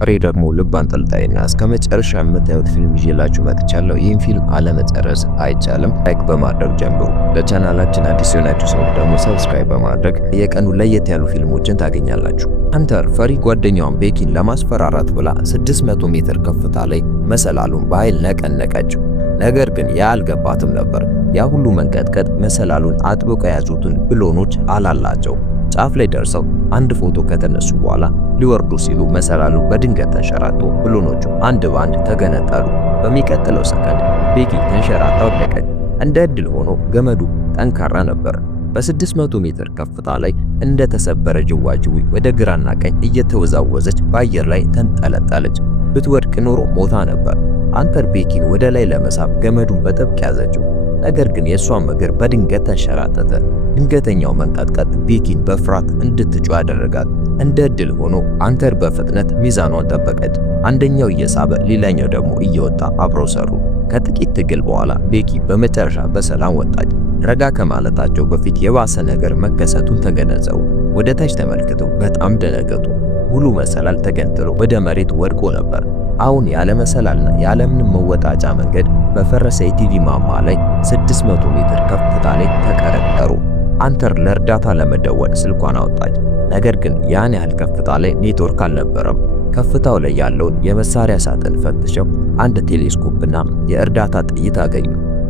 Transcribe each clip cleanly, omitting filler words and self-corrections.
ዛሬ ደግሞ ልብ አንጠልጣይና እስከ መጨረሻ የምታዩት ፊልም ይዤላችሁ መጥቻለሁ። ይህን ፊልም አለመጨረስ አይቻልም። ላይክ በማድረግ ጀምሩ። ለቻናላችን አዲስ የሆናችሁ ሰዎች ደግሞ ሰብስክራይብ በማድረግ የቀኑ ለየት ያሉ ፊልሞችን ታገኛላችሁ። ሃንተር ፈሪ ጓደኛዋን ቤኪን ለማስፈራራት ብላ 600 ሜትር ከፍታ ላይ መሰላሉን በኃይል ነቀነቀችው። ነገር ግን ያ አልገባትም ነበር። ያ ሁሉ መንቀጥቀጥ መሰላሉን አጥብቀው የያዙትን ብሎኖች አላላቸው። ጫፍ ላይ ደርሰው አንድ ፎቶ ከተነሱ በኋላ ሊወርዱ ሲሉ መሰላሉ በድንገት ተንሸራቶ ብሎኖቹ አንድ ባንድ ተገነጠሉ። በሚቀጥለው ሰከንድ ቤኪ ተንሸራታ ወደቀች። እንደ ዕድል ሆኖ ገመዱ ጠንካራ ነበር። በ600 ሜትር ከፍታ ላይ እንደ ተሰበረ ጅዋጅዊ ወደ ግራና ቀኝ እየተወዛወዘች በአየር ላይ ተንጠለጠለች። ብትወድቅ ኖሮ ሞታ ነበር። ሃንተር ቤኪን ወደ ላይ ለመሳብ ገመዱን በጥብቅ ያዘችው። ነገር ግን የእሷም እግር በድንገት ተንሸራተተ። ድንገተኛው መንቀጥቀጥ ቤኪን በፍርሃት እንድትጮህ አደረጋት። እንደ ዕድል ሆኖ ሃንተር በፍጥነት ሚዛኗን ጠበቀች። አንደኛው እየሳበ ሌላኛው ደግሞ እየወጣ አብረው ሰሩ። ከጥቂት ትግል በኋላ ቤኪ በመጨረሻ በሰላም ወጣች። ረጋ ከማለታቸው በፊት የባሰ ነገር መከሰቱን ተገነዘቡ። ወደ ታች ተመልክተው በጣም ደነገጡ። ሙሉ መሰላል ተገንጥሎ ወደ መሬት ወድቆ ነበር። አሁን ያለ መሰላልና ያለምንም መወጣጫ መንገድ በፈረሰ የቲቪ ማማ ላይ 600 ሜትር ከፍታ ላይ ተቀረቀሩ። ሃንተር ለእርዳታ ለመደወል ስልኳን አወጣች። ነገር ግን ያን ያህል ከፍታ ላይ ኔትወርክ አልነበረም። ከፍታው ላይ ያለውን የመሳሪያ ሳጥን ፈትሸው አንድ ቴሌስኮፕና የእርዳታ ጥይት አገኙ።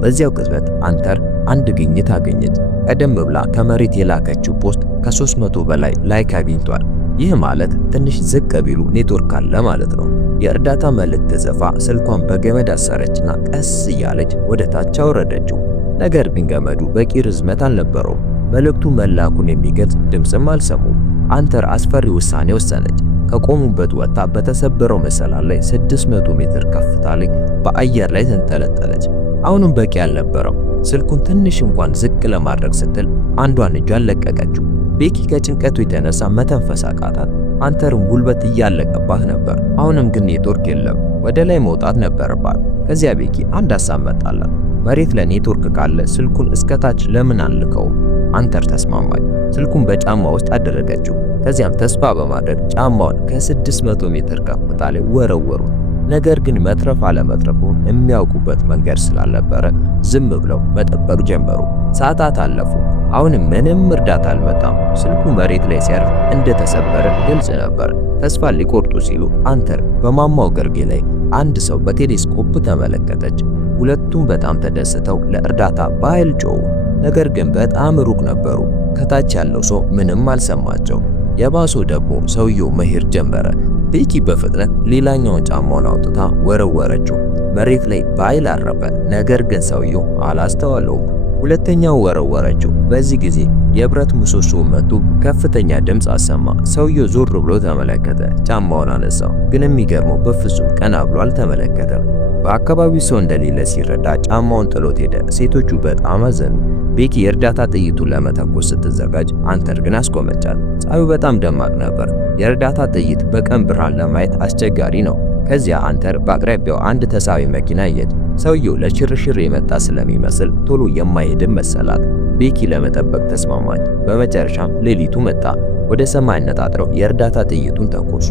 በዚያው ቅጽበት ሃንተር አንድ ግኝት አገኘች። ቀደም ብላ ከመሬት የላከችው ፖስት ከ300 በላይ ላይክ አግኝቷል። ይህ ማለት ትንሽ ዝቅ ቢሉ ኔትወርክ አለ ማለት ነው። የእርዳታ መልእክት ጽፋ ስልኳን በገመድ አሰረችና ቀስ እያለች ወደ ታች አወረደችው። ነገር ግን ገመዱ በቂ ርዝመት አልነበረው። መልእክቱ መላኩን የሚገልጽ ድምፅም አልሰሙም። ሃንተር አስፈሪ ውሳኔ ወሰነች። ከቆሙበት ወጣ በተሰበረው መሰላል ላይ 600 ሜትር ከፍታ ላይ በአየር ላይ ተንጠለጠለች። አሁንም በቂ አልነበረው። ስልኩን ትንሽ እንኳን ዝቅ ለማድረግ ስትል አንዷን እጇን ለቀቀችው። ቤኪ ከጭንቀቱ የተነሳ መተንፈስ አቃታት። ሃንተርም ጉልበት እያለቀባት ነበር። አሁንም ግን ኔትወርክ የለም። ወደ ላይ መውጣት ነበረባት። ከዚያ ቤኪ አንድ ሀሳብ መጣላት። መሬት ላይ ኔትወርክ ካለ ስልኩን እስከታች ለምን አንልከውም? ሃንተር ተስማማች። ስልኩን በጫማ ውስጥ አደረገችው። ከዚያም ተስፋ በማድረግ ጫማውን ከ600 ሜትር ከፍታ ላይ ወረወሩ። ነገር ግን መትረፍ አለመትረፉን የሚያውቁበት መንገድ ስላልነበረ ዝም ብለው መጠበቅ ጀመሩ። ሰዓታት አለፉ። አሁንም ምንም እርዳታ አልመጣም። ስልኩ መሬት ላይ ሲያርፍ እንደተሰበረ ግልጽ ነበር። ተስፋ ሊቆርጡ ሲሉ ሃንተር በማማው ግርጌ ላይ አንድ ሰው በቴሌስኮፕ ተመለከተች። ሁለቱም በጣም ተደስተው ለእርዳታ በኃይል ጮሁ። ነገር ግን በጣም ሩቅ ነበሩ። ከታች ያለው ሰው ምንም አልሰማቸው። የባሶ ደግሞ ሰውየው መሄድ ጀመረ። ቤኪ በፍጥነት ሌላኛውን ጫማውን አውጥታ ወረወረችው። መሬት ላይ በኃይል አረፈ። ነገር ግን ሰውየው አላስተዋለውም። ሁለተኛው ወረወረችው። በዚህ ጊዜ የብረት ምሰሶ መቱ ከፍተኛ ድምፅ አሰማ። ሰውየው ዞር ብሎ ተመለከተ። ጫማውን አነሳው። ግን የሚገርመው በፍጹም ቀና ብሎ አልተመለከተም። በአካባቢው ሰው እንደሌለ ሲረዳ ጫማውን ጥሎት ሄደ። ሴቶቹ በጣም አዘኑ። ቤኪ የእርዳታ ጥይቱን ለመተኮስ ስትዘጋጅ ሃንተር ግን አስቆመቻት። ፀሐዩ በጣም ደማቅ ነበር። የእርዳታ ጥይት በቀን ብርሃን ለማየት አስቸጋሪ ነው። ከዚያ ሃንተር በአቅራቢያው አንድ ተሳቢ መኪና አየች። ሰውየው ለሽርሽር የመጣ ስለሚመስል ቶሎ የማይሄድም መሰላት። ቤኪ ለመጠበቅ ተስማማች። በመጨረሻም ሌሊቱ መጣ። ወደ ሰማይ አነጣጥረው የእርዳታ ጥይቱን ተኮሱ።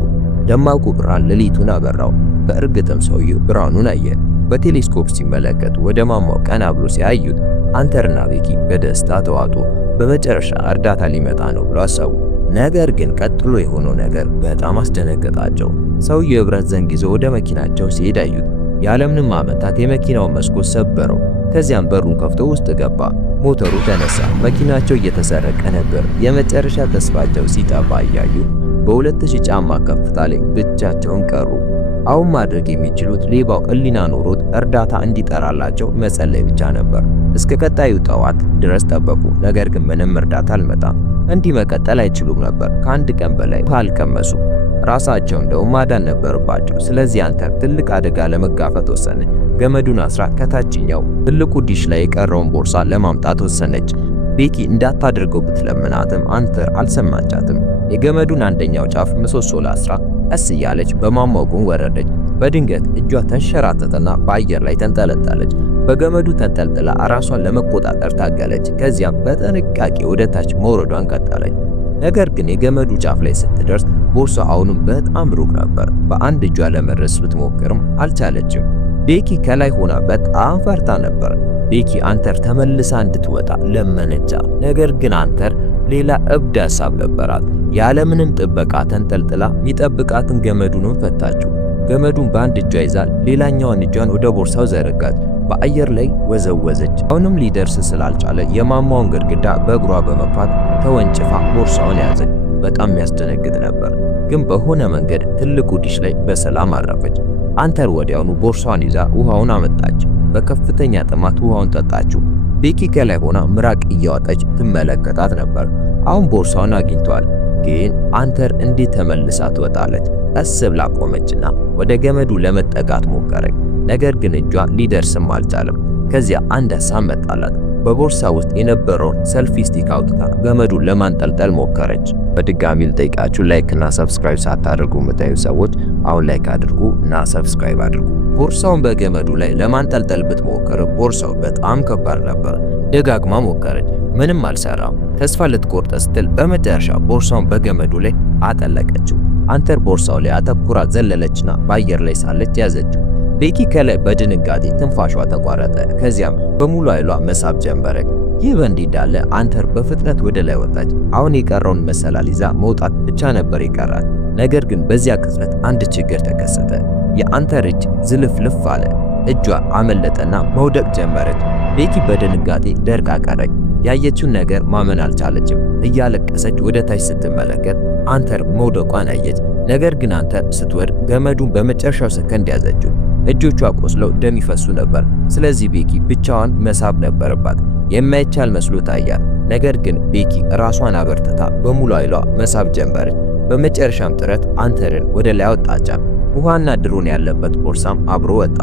ደማቁ ብርሃን ሌሊቱን አበራው። በእርግጥም ሰውየው ብርሃኑን አየ። በቴሌስኮፕ ሲመለከቱ ወደ ማማው ቀና ብሎ ሲያዩት ሃንተርና ቤኪ በደስታ ተዋጡ። በመጨረሻ እርዳታ ሊመጣ ነው ብሎ አሰቡ። ነገር ግን ቀጥሎ የሆነው ነገር በጣም አስደነገጣቸው። ሰውየው የብረት ዘንግ ይዞ ወደ መኪናቸው ሲሄድ አዩት። ያለምንም ማመንታት የመኪናውን መስኮት ሰበረው። ከዚያም በሩን ከፍቶ ውስጥ ገባ። ሞተሩ ተነሳ። መኪናቸው እየተሰረቀ ነበር። የመጨረሻ ተስፋቸው ሲጠፋ እያዩ በ2000 ጫማ ከፍታ ላይ ብቻቸውን ቀሩ። አሁን ማድረግ የሚችሉት ሌባው ሕሊና ኖሮት እርዳታ እንዲጠራላቸው መጸለይ ብቻ ነበር። እስከ ቀጣዩ ጠዋት ድረስ ጠበቁ። ነገር ግን ምንም እርዳታ አልመጣም። እንዲህ መቀጠል አይችሉም ነበር። ከአንድ ቀን በላይ ውሃ አልቀመሱ። ራሳቸው እንደው ማዳን ነበረባቸው። ስለዚህ ሃንተር ትልቅ አደጋ ለመጋፈጥ ወሰነ። ገመዱን አስራ ከታችኛው ትልቁ ዲሽ ላይ የቀረውን ቦርሳ ለማምጣት ወሰነች። ቤኪ እንዳታደርገው ብትለምናትም ሃንተር አልሰማቻትም። የገመዱን አንደኛው ጫፍ ምሰሶ ላይ አስራ ቀስ እያለች በማማው ጎን ወረደች። በድንገት እጇ ተንሸራተተና በአየር ላይ ተንጠለጠለች። በገመዱ ተንጠልጥላ ራሷን ለመቆጣጠር ታገለች። ከዚያም በጥንቃቄ ወደ ታች መውረዷን ቀጠለች። ነገር ግን የገመዱ ጫፍ ላይ ስትደርስ ቦርሳ አሁንም በጣም ሩቅ ነበር። በአንድ እጇ ለመድረስ ብትሞክርም አልቻለችም። ቤኪ ከላይ ሆና በጣም ፈርታ ነበር። ቤኪ አንተር ተመልሳ እንድትወጣ ለመነቻ። ነገር ግን አንተር ሌላ እብድ ሐሳብ ነበራት። ያለምንም ጥበቃ ተንጠልጥላ የሚጠብቃትን ገመዱንም ፈታችው። ገመዱን በአንድ እጇ ይዛ ሌላኛዋን እጇን ወደ ቦርሳው ዘረጋች። በአየር ላይ ወዘወዘች። አሁንም ሊደርስ ስላልቻለ የማማውን ግድግዳ በእግሯ በመግፋት ተወንጭፋ ቦርሳውን ያዘች። በጣም የሚያስደነግጥ ነበር፣ ግን በሆነ መንገድ ትልቁ ዲሽ ላይ በሰላም አረፈች። አንተር ወዲያውኑ ቦርሳዋን ይዛ ውሃውን አመጣች። በከፍተኛ ጥማት ውሃውን ጠጣችው። ቤኪ ከላይ ሆና ምራቅ እያወጣች ትመለከታት ነበር። አሁን ቦርሳውን አግኝቷል፣ ግን አንተር እንዴት ተመልሳ ትወጣለች? ቀስ ብላ ቆመችና ወደ ገመዱ ለመጠጋት ሞከረች። ነገር ግን እጇ ሊደርስም አልቻለም። ከዚያ አንድ ሐሳብ መጣላት። በቦርሳ ውስጥ የነበረውን ሰልፊ ስቲክ አውጥታ ገመዱን ለማንጠልጠል ሞከረች። በድጋሚ ልጠይቃችሁ፣ ላይክ እና ሰብስክራይብ ሳታደርጉ የምታዩ ሰዎች አሁን ላይክ አድርጉ እና ሰብስክራይብ አድርጉ። ቦርሳውን በገመዱ ላይ ለማንጠልጠል ብትሞክር ቦርሳው በጣም ከባድ ነበር። ደጋግማ ሞከረች፣ ምንም አልሰራም። ተስፋ ልትቆርጥ ስትል በመጨረሻ ቦርሳውን በገመዱ ላይ አጠለቀችው። አንተር ቦርሳው ላይ አተኩራ ዘለለችና በአየር ላይ ሳለች ያዘችው። ቤኪ ከላይ በድንጋጤ ትንፋሿ ተቋረጠ። ከዚያም በሙሉ ኃይሏ መሳብ ጀመረች። ይህ በእንዲህ እንዳለ አንተር በፍጥነት ወደ ላይ ወጣች። አሁን የቀረውን መሰላል ይዛ መውጣት ብቻ ነበር የቀራት። ነገር ግን በዚያ ቅጽበት አንድ ችግር ተከሰተ። የአንተር እጅ ዝልፍልፍ አለ። እጇ አመለጠና መውደቅ ጀመረች። ቤኪ በድንጋጤ ደርቃ ቀረች። ያየችውን ነገር ማመን አልቻለችም። እያለቀሰች ወደ ታች ስትመለከት አንተር መውደቋን አየች። ነገር ግን አንተር ስትወድቅ ገመዱን በመጨረሻው ሰከንድ ያዘችው። እጆቿ ቆስለው ደም ይፈሱ ነበር። ስለዚህ ቤኪ ብቻዋን መሳብ ነበረባት። የማይቻል መስሎ ታያት። ነገር ግን ቤኪ ራሷን አበርትታ በሙሉ ኃይሏ መሳብ ጀመረች። በመጨረሻም ጥረት አንተርን ወደ ላይ አወጣቻት። ውሃና ድሮን ያለበት ቦርሳም አብሮ ወጣ።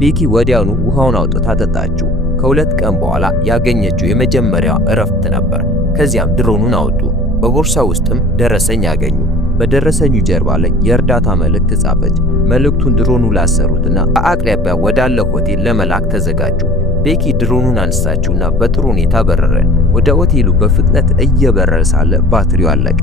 ቤኪ ወዲያውኑ ውሃውን አውጥታ ጠጣችው። ከሁለት ቀን በኋላ ያገኘችው የመጀመሪያው እረፍት ነበር። ከዚያም ድሮኑን አወጡ። በቦርሳ ውስጥም ደረሰኝ ያገኙ። በደረሰኙ ጀርባ ላይ የእርዳታ መልእክት ጻፈች። መልእክቱን ድሮኑ ላሰሩትና በአቅራቢያ ወዳለ ሆቴል ለመላክ ተዘጋጁ። ቤኪ ድሮኑን አነሳችውና በጥሩ ሁኔታ በረረ። ወደ ሆቴሉ በፍጥነት እየበረረ ሳለ ባትሪው አለቀ።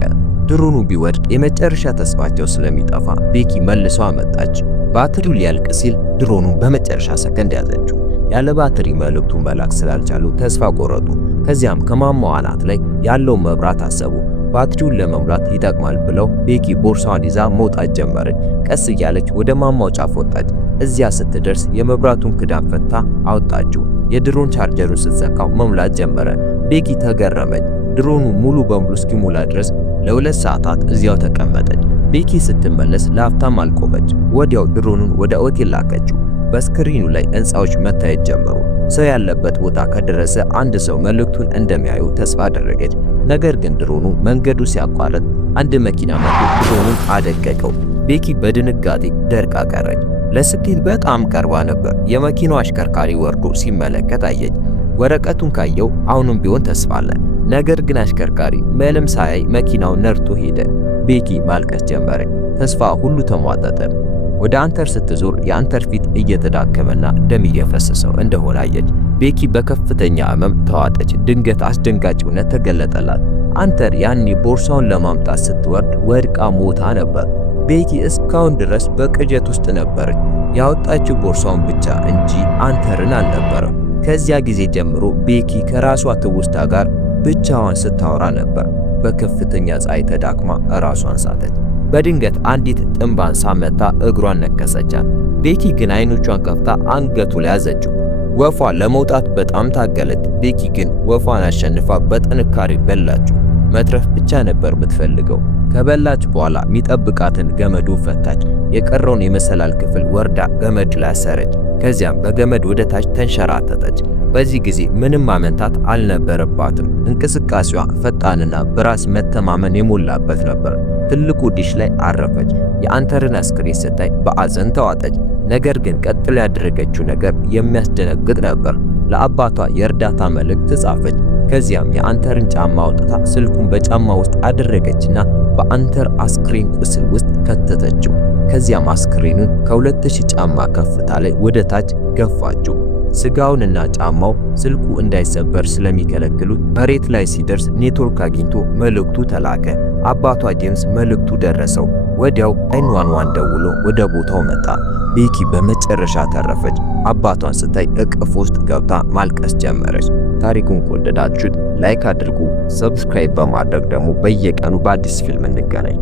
ድሮኑ ቢወድቅ የመጨረሻ ተስፋቸው ስለሚጠፋ ቤኪ መልሶ አመጣች። ባትሪው ሊያልቅ ሲል ድሮኑን በመጨረሻ ሰከንድ ያዘችው። ያለ ባትሪ መልእክቱን መላክ ስላልቻሉ ተስፋ ቆረጡ። ከዚያም ከማማው አናት ላይ ያለው መብራት አሰቡ። ባትሪውን ለመሙላት ይጠቅማል ብለው ቤኪ ቦርሳዋን ይዛ መውጣት ጀመረች። ቀስ እያለች ወደ ማማው ጫፍ ወጣች። እዚያ ስትደርስ የመብራቱን ክዳን ፈታ አወጣችው። የድሮን ቻርጀሩን ስትዘካው መሙላት ጀመረ። ቤኪ ተገረመች። ድሮኑ ሙሉ በሙሉ እስኪሞላ ድረስ ለ2 ሰዓታት እዚያው ተቀመጠች። ቤኪ ስትመለስ ለአፍታም አልቆመች። ወዲያው ድሮኑን ወደ ሆቴል ላከችው። በስክሪኑ ላይ ሕንፃዎች መታየት ጀመሩ። ሰው ያለበት ቦታ ከደረሰ አንድ ሰው መልእክቱን እንደሚያዩ ተስፋ አደረገች። ነገር ግን ድሮኑ መንገዱ ሲያቋርጥ አንድ መኪና መጥቶ ድሮኑን አደቀቀው። ቤኪ በድንጋጤ ደርቃ ቀረች። ለስኬት በጣም ቀርባ ነበር። የመኪናው አሽከርካሪ ወርዶ ሲመለከት አየች። ወረቀቱን ካየው አሁንም ቢሆን ተስፋ አለ። ነገር ግን አሽከርካሪ ምንም ሳያይ መኪናውን ነርቶ ሄደ። ቤኪ ማልቀስ ጀመረች። ተስፋ ሁሉ ተሟጠጠ። ወደ አንተር ስትዞር የአንተር ፊት እየተዳከመና ደም እየፈሰሰው እንደሆነ አየች። ቤኪ በከፍተኛ ሕመም ተዋጠች። ድንገት አስደንጋጭ እውነት ተገለጠላት። አንተር ያኔ ቦርሳውን ለማምጣት ስትወርድ ወድቃ ሞታ ነበር። ቤኪ እስካሁን ድረስ በቅዠት ውስጥ ነበረች። ያወጣችው ቦርሳውን ብቻ እንጂ አንተርን አልነበረም። ከዚያ ጊዜ ጀምሮ ቤኪ ከራሷ ትውስታ ጋር ብቻዋን ስታወራ ነበር። በከፍተኛ ፀሐይ ተዳክማ ራሷን ሳተች። በድንገት አንዲት ጥንብ አንሳ መታ እግሯን ነከሰቻት። ቤኪ ግን አይኖቿን ከፍታ አንገቱ ላይ ያዘችው። ወፏ ለመውጣት በጣም ታገለች። ቤኪ ግን ወፏን አሸንፋ በጥንካሬ በላችው። መትረፍ ብቻ ነበር የምትፈልገው። ከበላች በኋላ የሚጠብቃትን ገመዱ ፈታች። የቀረውን የመሰላል ክፍል ወርዳ ገመድ ላይ አሰረች። ከዚያም በገመድ ወደ ታች ተንሸራተተች። በዚህ ጊዜ ምንም ማመንታት አልነበረባትም። እንቅስቃሴዋ ፈጣንና በራስ መተማመን የሞላበት ነበር። ትልቁ ዲሽ ላይ አረፈች። የአንተርን አስክሬን ስታይ በአዘን ተዋጠች። ነገር ግን ቀጥሎ ያደረገችው ነገር የሚያስደነግጥ ነበር። ለአባቷ የእርዳታ መልእክት ጻፈች። ከዚያም የአንተርን ጫማ አውጥታ ስልኩን በጫማ ውስጥ አደረገችና በአንተር አስክሬን ቁስል ውስጥ ከተተችው። ከዚያም አስክሬኑን ከ2000 ጫማ ከፍታ ላይ ወደ ታች ገፋችው። ስጋውንና ጫማው ስልኩ እንዳይሰበር ስለሚከለክሉት መሬት ላይ ሲደርስ ኔትወርክ አግኝቶ መልእክቱ ተላከ። አባቷ ጄምስ መልእክቱ ደረሰው። ወዲያው 911 ደውሎ ወደ ቦታው መጣ። ቤኪ በመጨረሻ ተረፈች። አባቷን ስታይ እቅፍ ውስጥ ገብታ ማልቀስ ጀመረች። ታሪኩን ከወደዳችሁት ላይክ አድርጉ። ሰብስክራይብ በማድረግ ደግሞ በየቀኑ በአዲስ ፊልም እንገናኝ።